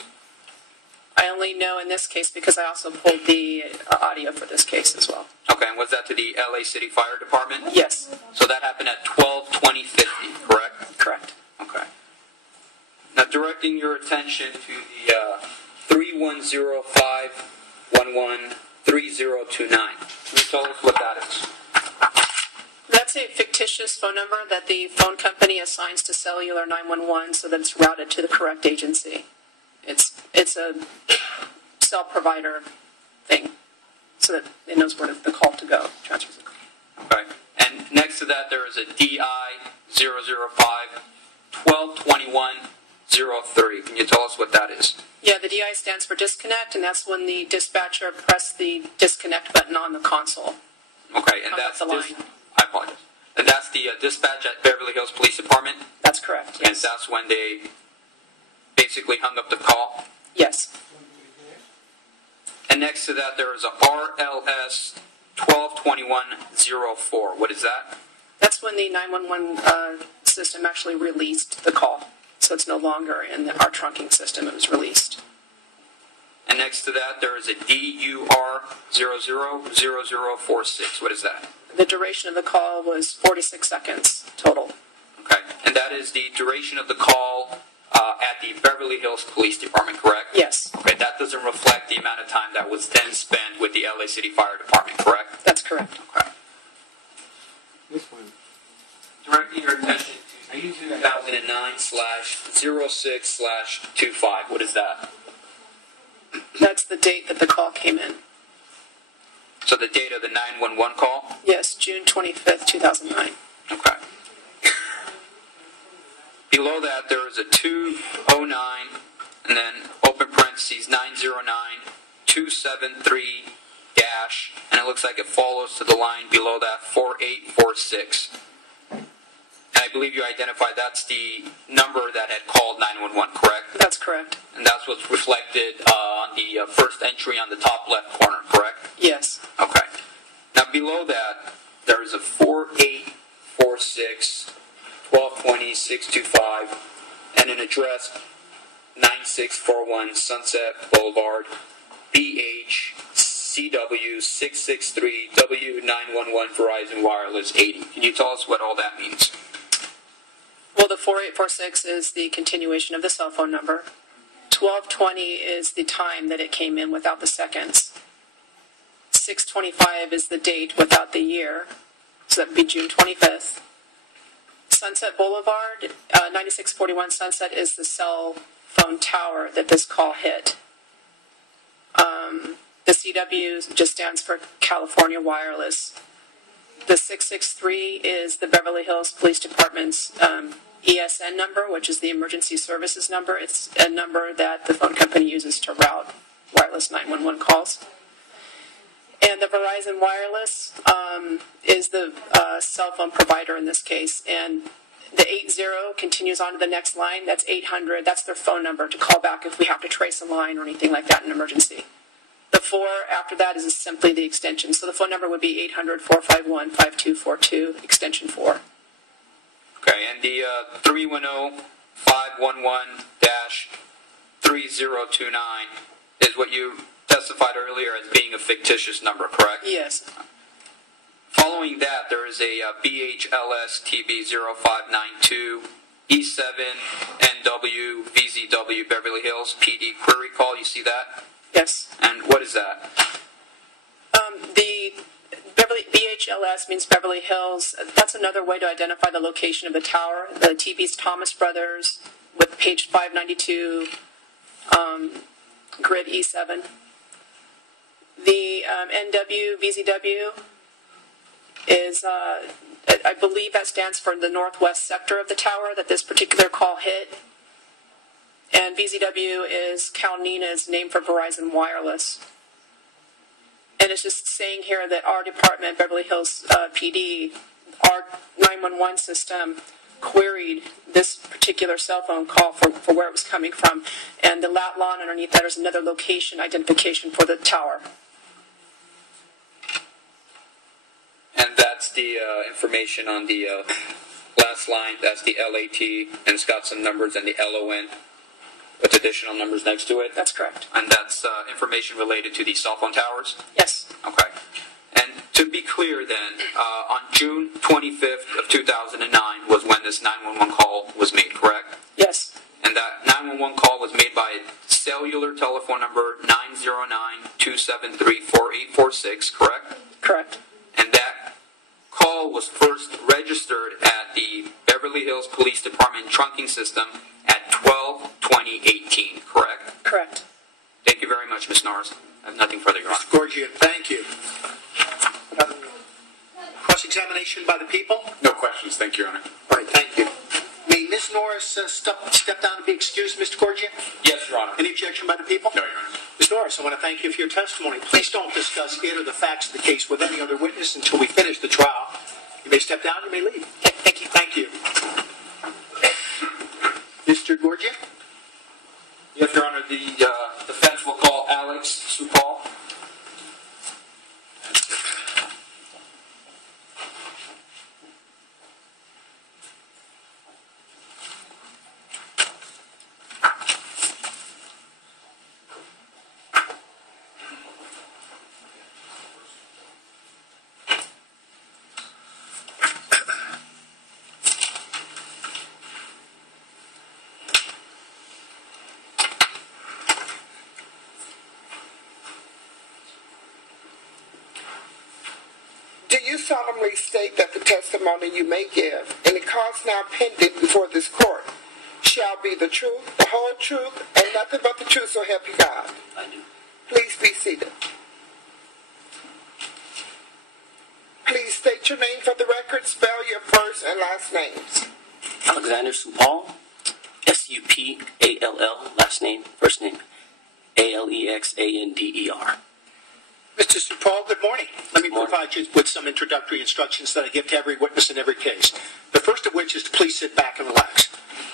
I only know in this case because I also pulled the audio for this case as well. Okay, and was that to the LA City Fire Department? Yes. So that happened at 12:20:50, correct? Correct. Okay. Now directing your attention to the 3105113029. Can you tell us what that is? That's a fictitious phone number that the phone company assigns to cellular 911 so that it's routed to the correct agency. It's a cell provider thing so that it knows where the call to go. Transfers it. Okay. And next to that there is a DI005 122103. Can you tell us what that is? Yeah, the DI stands for disconnect, and that's when the dispatcher pressed the disconnect button on the console. Okay, and Hung that's up the line. I apologize. And that's the dispatch at Beverly Hills Police Department? That's correct, yes. And that's when they basically hung up the call? Yes. And next to that there is a RLS 122104. What is that? That's when the 911 system actually released the call. So it's no longer in our trunking system. It was released. And next to that there is a DUR000046. What is that? The duration of the call was 46 seconds total. Okay. And that is the duration of the call at the Beverly Hills Police Department, correct? Yes. Okay, that doesn't reflect the amount of time that was then spent with the LA City Fire Department, correct? That's correct. Okay. This one. Directing your attention to 2009/06/25. What is that? That's the date that the call came in. So the date of the 911 call? Yes, June 25th, 2009. Okay. Below that there is a 209 and then open parentheses 909-273 dash, and it looks like it follows to the line below that 4846. And I believe you identified that's the number that had called 911, correct? That's correct. And that's what's reflected on the first entry on the top left corner, correct? Yes. Okay. Now below that, there is a 4846 1220-625 and an address 9641 Sunset Boulevard, BH CW 663 W911 Verizon Wireless 80. Can you tell us what all that means? Well, the 4846 is the continuation of the cell phone number. 1220 is the time that it came in without the seconds. 625 is the date without the year, so that would be June 25th. Sunset Boulevard, 9641 Sunset is the cell phone tower that this call hit. The CW just stands for California Wireless. The 663 is the Beverly Hills Police Department's ESN number, which is the Emergency Services number. It's a number that the phone company uses to route wireless 911 calls. And the Verizon Wireless is the cell phone provider in this case, and The 80 continues on to the next line. That's 800. That's their phone number to call back if we have to trace a line or anything like that in an emergency. The 4 after that is simply the extension. So the phone number would be 800-451-5242, extension 4. Okay, and the 310-511-3029 is what you testified earlier as being a fictitious number, correct? Yes. Following that, there is a BHLS TB0592 E7 NW VZW Beverly Hills PD query call. You see that? Yes. And what is that? The BHLS means Beverly Hills. That's another way to identify the location of the tower. The TB's Thomas Brothers with page 592, grid E7. The NW VZW is, I believe that stands for the northwest sector of the tower that this particular call hit. And VZW is Cal Nina's name for Verizon Wireless. And it's just saying here that our department, Beverly Hills PD, our 911 system, queried this particular cell phone call for where it was coming from. And the lat line underneath that is another location identification for the tower. And that's the information on the last line. That's the LAT, and it's got some numbers and the LON with additional numbers next to it. That's correct. And that's information related to the cell phone towers? Yes. Okay. And to be clear then, on June 25th of 2009 was when this 911 call was made, correct? Yes. And that 911 call was made by cellular telephone number 909-273-4846, correct? Correct. And that call was first registered at the Beverly Hills Police Department trunking system at 12/20/18, correct? Correct. Thank you very much, Ms. Norris. I have nothing further, Your Honor. Mr. Gorgia, thank you. Cross-examination by the people? No questions. Thank you, Your Honor. All right, thank you. May Ms. Norris step down and be excused, Mr. Gorgia? Yes, Your Honor. Any objection by the people? No, Your Honor. Ms. Norris, I want to thank you for your testimony. Please don't discuss it or the facts of the case with any other witness until we finish the trial. You may step down, you may leave. Thank you. Thank you. Mr. Gorgia? Yes, Your Honor. The defense will call Alex Supal. Do you solemnly state that the testimony you may give in the cause now pending before this court shall be the truth, the whole truth, and nothing but the truth, so help you God? I do. Please be seated. Please state your name for the record. Spell your first and last names. Alexander Supal, Supall, last name, first name, Alexander. Mr. Supal, good morning. Let me provide you with some introductory instructions that I give to every witness in every case. The first of which is to please sit back and relax.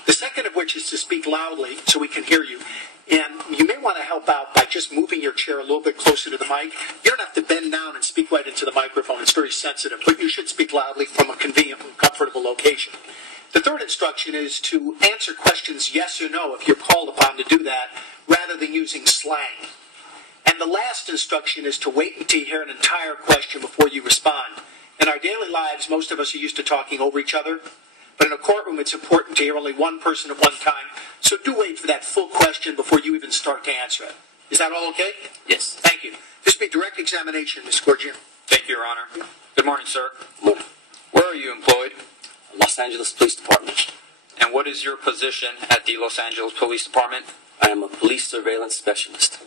The second of which is to speak loudly so we can hear you. And you may want to help out by just moving your chair a little bit closer to the mic. You don't have to bend down and speak right into the microphone. It's very sensitive, but you should speak loudly from a convenient and comfortable location. The third instruction is to answer questions yes or no if you're called upon to do that, rather than using slang. And the last instruction is to wait until you hear an entire question before you respond. In our daily lives, most of us are used to talking over each other, but in a courtroom, it's important to hear only one person at one time. So do wait for that full question before you even start to answer it. Is that all okay? Yes. Thank you. This will be direct examination, Ms. Gorgia. Thank you, Your Honor. Good morning, sir. Morning. Where are you employed? Los Angeles Police Department. And what is your position at the Los Angeles Police Department? I am a police surveillance specialist.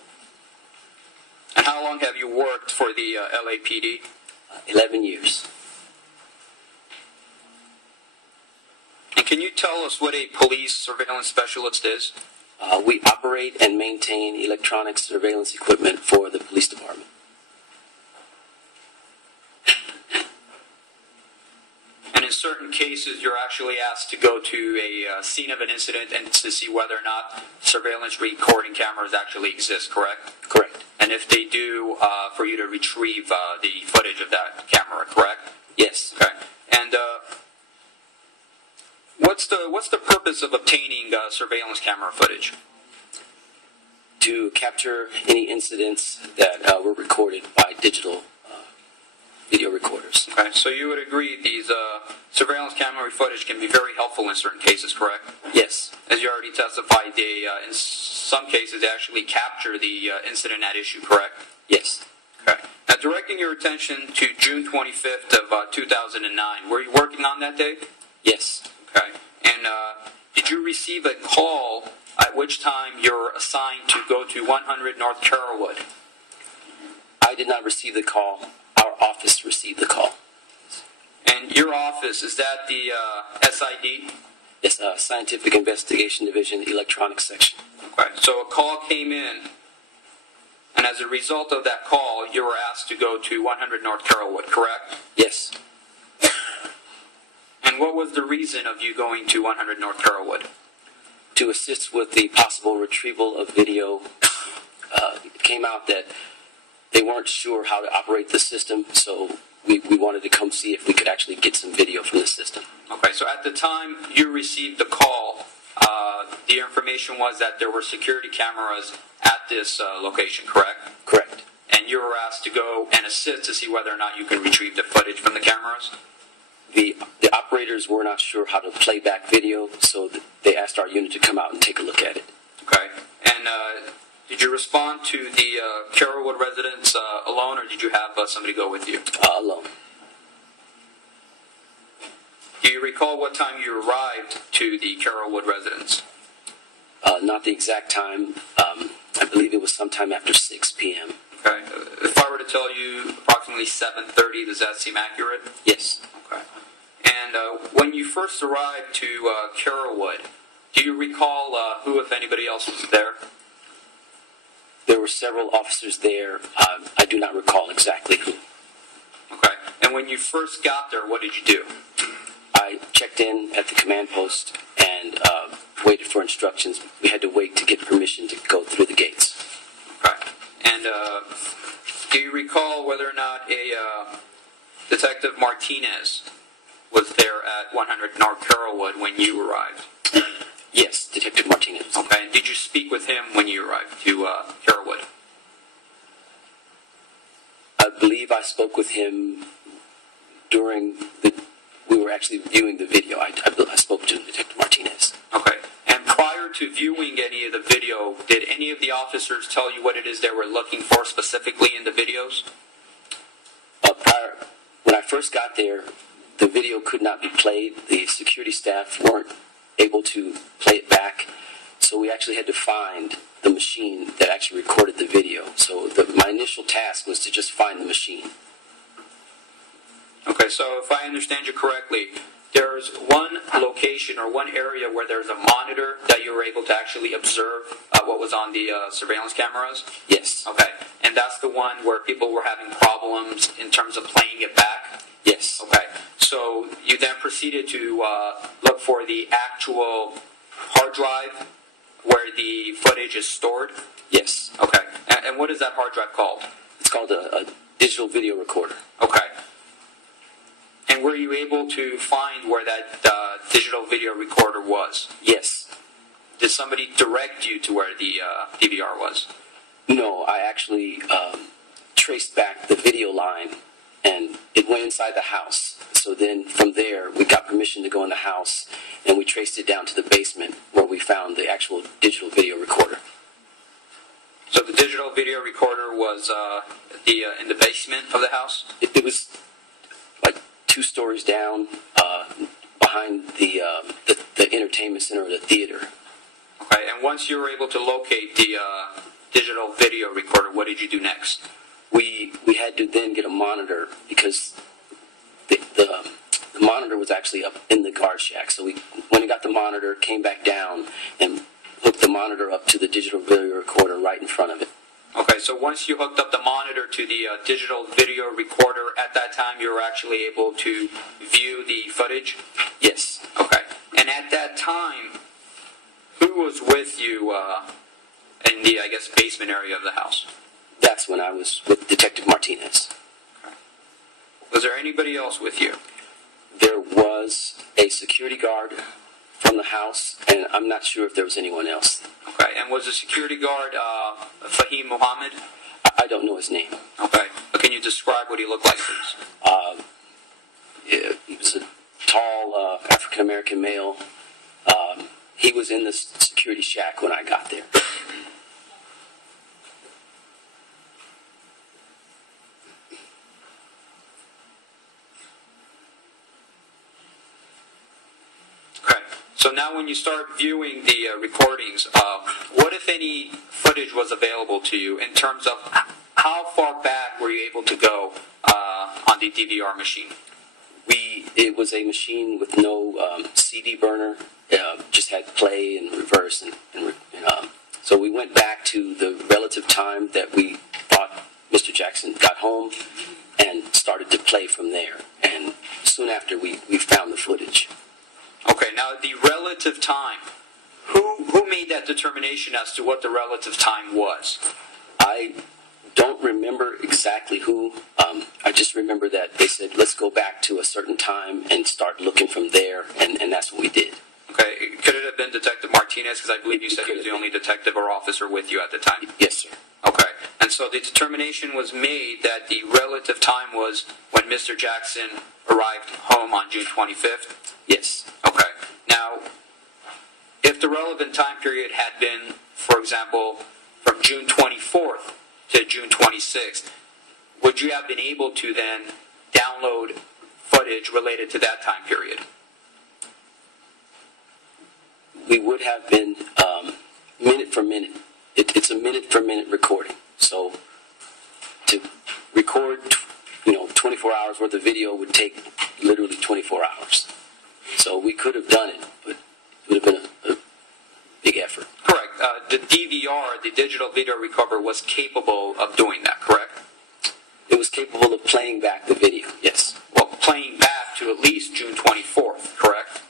And how long have you worked for the LAPD? 11 years. And can you tell us what a police surveillance specialist is? We operate and maintain electronic surveillance equipment for the police department. And in certain cases, you're actually asked to go to a scene of an incident and to see whether or not surveillance recording cameras actually exist, correct? Correct. And if they do, for you to retrieve the footage of that camera, correct? Yes. Okay. And what's the purpose of obtaining surveillance camera footage? To capture any incidents that were recorded by digital video recorders. Okay. So you would agree these surveillance camera footage can be very helpful in certain cases, correct? Yes. As you already testified, they in some cases they actually capture the incident at issue, correct? Yes. Okay. Now, directing your attention to June 25th of 2009, were you working on that day? Yes. Okay. And did you receive a call at which time you're assigned to go to 100 North Carrollwood? I did not receive the call. Our office received the call. And your office, is that the SID? It's Scientific Investigation Division, Electronics Section. Okay. So a call came in, and as a result of that call, you were asked to go to 100 North Carrollwood, correct? Yes. And what was the reason of you going to 100 North Carrollwood? To assist with the possible retrieval of video. It came out that they weren't sure how to operate the system, so we wanted to come see if we could actually get some video from the system. Okay, so at the time you received the call, the information was that there were security cameras at this location, correct? Correct. And you were asked to go and assist to see whether or not you can retrieve the footage from the cameras? The operators were not sure how to play back video, so they asked our unit to come out and take a look at it. Okay, and did you respond to the Carrollwood residents alone, or did you have somebody go with you? Alone. Do you recall what time you arrived to the Carrollwood residence? Not the exact time. I believe it was sometime after 6 p.m. Okay. If I were to tell you approximately 7:30, does that seem accurate? Yes. Okay. And when you first arrived to Carrollwood, do you recall who, if anybody else, was there? There were several officers there. I do not recall exactly who. Okay. And when you first got there, what did you do? I checked in at the command post and waited for instructions. We had to wait to get permission to go through the gates. Okay. And do you recall whether or not a Detective Martinez was there at 100 North Carrollwood when you arrived? Yes, Detective Martinez. Okay. And did you speak with him when you arrived to Carrollwood? I believe I spoke with him during we were actually viewing the video. I spoke to Detective Martinez. Okay. And prior to viewing any of the video, did any of the officers tell you what it is they were looking for specifically in the videos? When I first got there, the video could not be played. The security staff weren't able to play it back, so we actually had to find the machine that actually recorded the video. So my initial task was to just find the machine. Okay, so if I understand you correctly, there's one location or one area where there's a monitor that you were able to actually observe what was on the surveillance cameras? Yes. Okay, and that's the one where people were having problems in terms of playing it back? Yes. Okay, so you then proceeded to look for the actual hard drive where the footage is stored? Yes. Okay, and what is that hard drive called? It's called a digital video recorder. Okay. And were you able to find where that digital video recorder was? Yes. Did somebody direct you to where the DVR was? No, I actually traced back the video line, and it went inside the house. So then from there, we got permission to go in the house, and we traced it down to the basement where we found the actual digital video recorder. So the digital video recorder was in the basement of the house? It was like 2 stories down behind the entertainment center or the theater. Okay, and once you were able to locate the digital video recorder, what did you do next? We had to then get a monitor because the monitor was actually up in the guard shack. So we went and got the monitor, came back down, and hooked the monitor up to the digital video recorder right in front of it. Okay, so once you hooked up the monitor to the digital video recorder, at that time you were actually able to view the footage? Yes. Okay. And at that time, who was with you in the, I guess, basement area of the house? That's when I was with Detective Martinez. Okay. Was there anybody else with you? There was a security guard from the house, and I'm not sure if there was anyone else. Okay, and was the security guard Fahim Muhammad? I don't know his name. Okay, but can you describe what he looked like, please? He was a tall African-American male. He was in the security shack when I got there. Okay, so now when you start viewing the recordings, what, if any, footage was available to you in terms of how far back were you able to go on the DVR machine? It was a machine with no CD burner, just had play and reverse, so we went back to the relative time that we thought Mr. Jackson got home and started to play from there. And soon after, we found the footage. Okay, now the relative time. Who made that determination as to what the relative time was? I don't remember exactly who. I just remember that they said, let's go back to a certain time and start looking from there, and that's what we did. Okay, could it have been Detective Martinez? Because I believe you said he was the only detective or officer with you at the time. Yes, sir. Okay, and so the determination was made that the relative time was when Mr. Jackson arrived home on June 25th? Yes. Okay, now, if the relevant time period had been, for example, from June 24th to June 26th, would you have been able to then download footage related to that time period? We would have been minute for minute. It's a minute for minute recording. So to record, 24 hours worth of video would take literally 24 hours. So we could have done it, but it would have been a big effort. Correct. The DVR, the digital video recorder, was capable of doing that, correct? It was capable of playing back the video, yes. Well, playing back to at least June 24th, correct?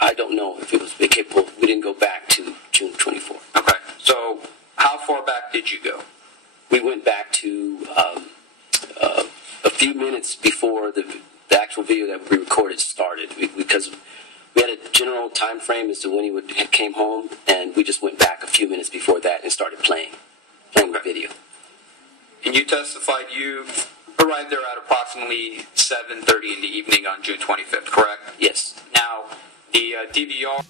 I don't know if it was capable. We didn't go back to June 24th. Okay. So how far back did you go? We went back to a few minutes before the actual video that we recorded started, because we had a general time frame as to when he came home, and we just went back a few minutes before that and started playing the video. And you testified you arrived there at approximately 7:30 in the evening on June 25th, correct? Yes. Now, the DVR